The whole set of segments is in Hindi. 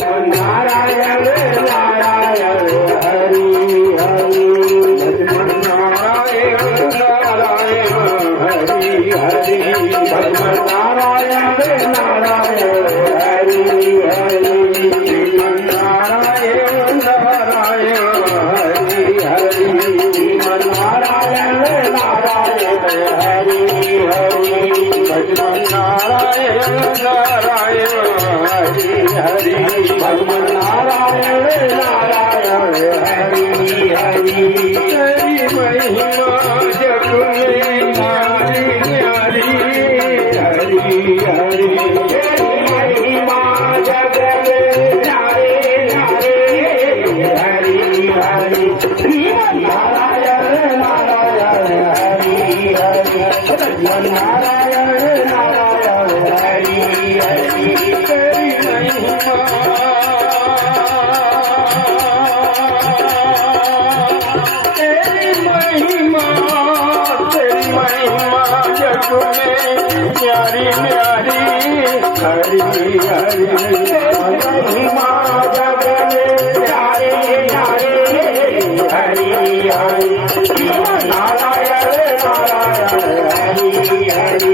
नारायण नारायण हरि हरि लक्ष्मण नारायण नारायण हरि हरि लक्ष्मण नारायण नारायण हरि हरि लक्ष्मण नारायण नारायण हरि हरि लक्ष्मण नारायण नारायण हरि हरि लक्ष्मण नारायण नारायण हरि हरि भगवान नारायण नारायण हरि हरि तेरी महिमा जग में नारी नारी हरि हरि तेरी महिमा जग में नारी नारी हरि हरि नारायण नारायण हरि हरि भगवान नारायण नारायण हरि हरि तेरी महिमा प्यारी प्यारी हरि हरि महिमा जग में प्यारे प्यारे हरि हरि नारायण नारायण हरि हरि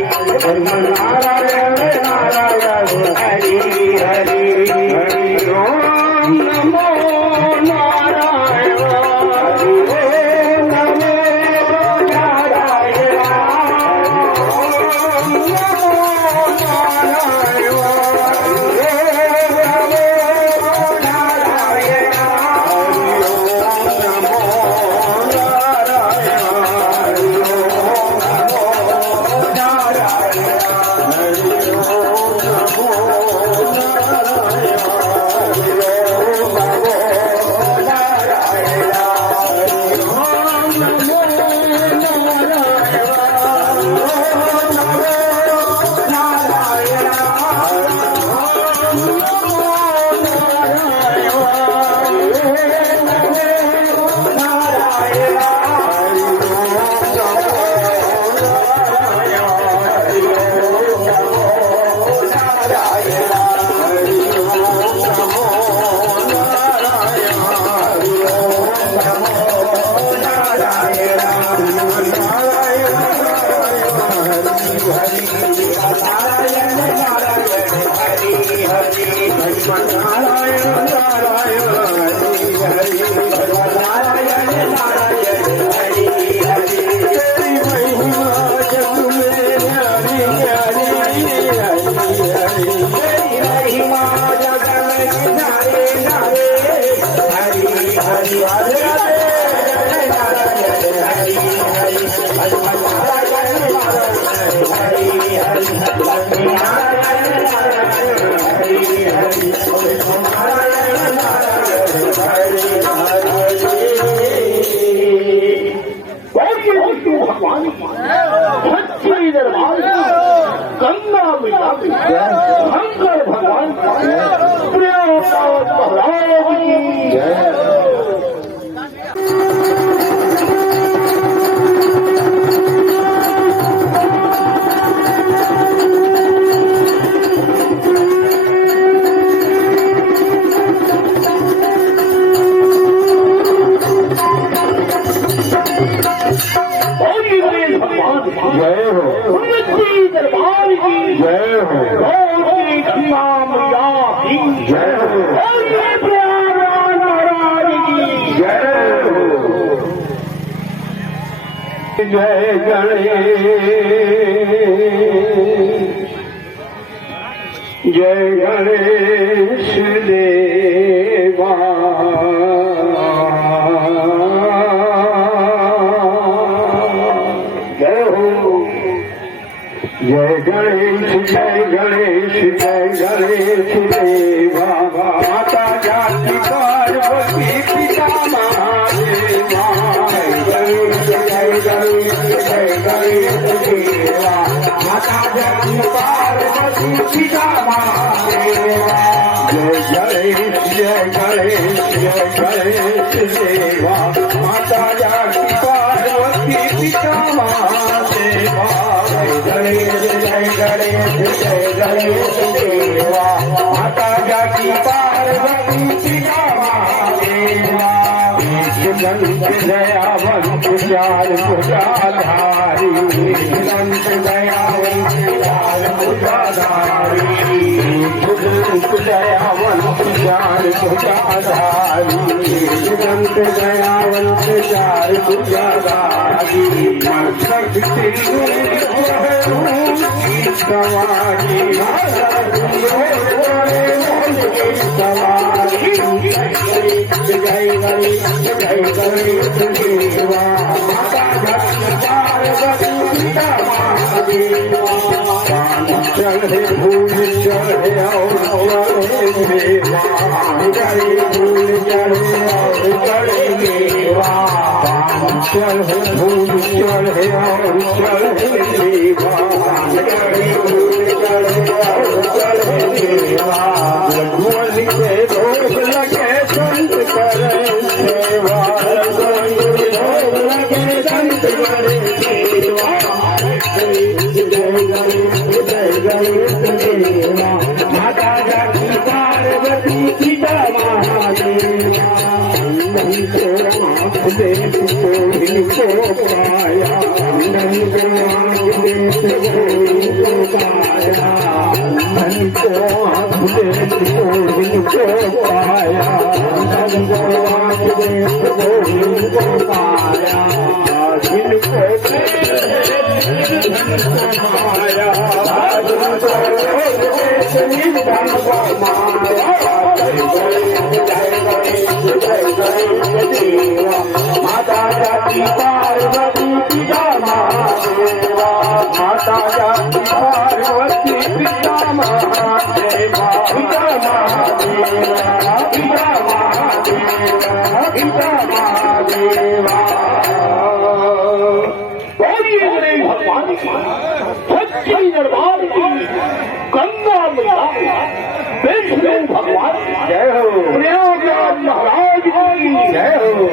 नारायण नारायण हरि हरि हरि ओम नमो नारायण हरि नमो नारायण शंकर भगवान जय हो दरबार की जय हो जय हो जय गणेश जय गणेश देवा जय गणेश जय गणेश देवा माता जाति पार्वती पिता महादेवा जय गणेश देवा माता जाति पार्वती पिता महादेवा जय गणेश देवा माता जाति पार्वती पिता महादेवा जय गणेश देवा माता जाति पार्वती पिता महादेवा दंत दयावंत चार भुजाधारी दंत दयावंत चार भुजाधारी दंत दयावंत चार भुजाधारी दंत दयावंत चार भुजाधारी मस्तक सवारी जय गणेश देवा माता पार्वती पिता महादेवा चढ़े फूल चढ़े और चढ़े देवा चढ़े फूल चढ़े और चढ़े देवा चढ़े फूल चढ़े और चढ़े देवा चढ़े फूल चढ़े और चढ़े देवा लघुवन के लोग लगे संत करे सेवा लोग लगे संत करे सेवा जय गणेश देवा माता जाति पार्वती पिता महादेवा नहीं तो आँख देख को इनको पाया नहीं तो आँख देख को इनको पाया नहीं तो आँख देख को इनको पाया नहीं तो आँख देख को इनको पाया जिनको माया माता जाति पार्वती पिता महादेवा माता जाति पार्वती पिता महादेवा पिता महादेवा पिता महादेवा पिता महादेवा बोलिए गणेश भगवान की सच्ची दरबार की गंगा मैया विष्णु भगवान जय हो प्रयागराज महाराज की जय हो।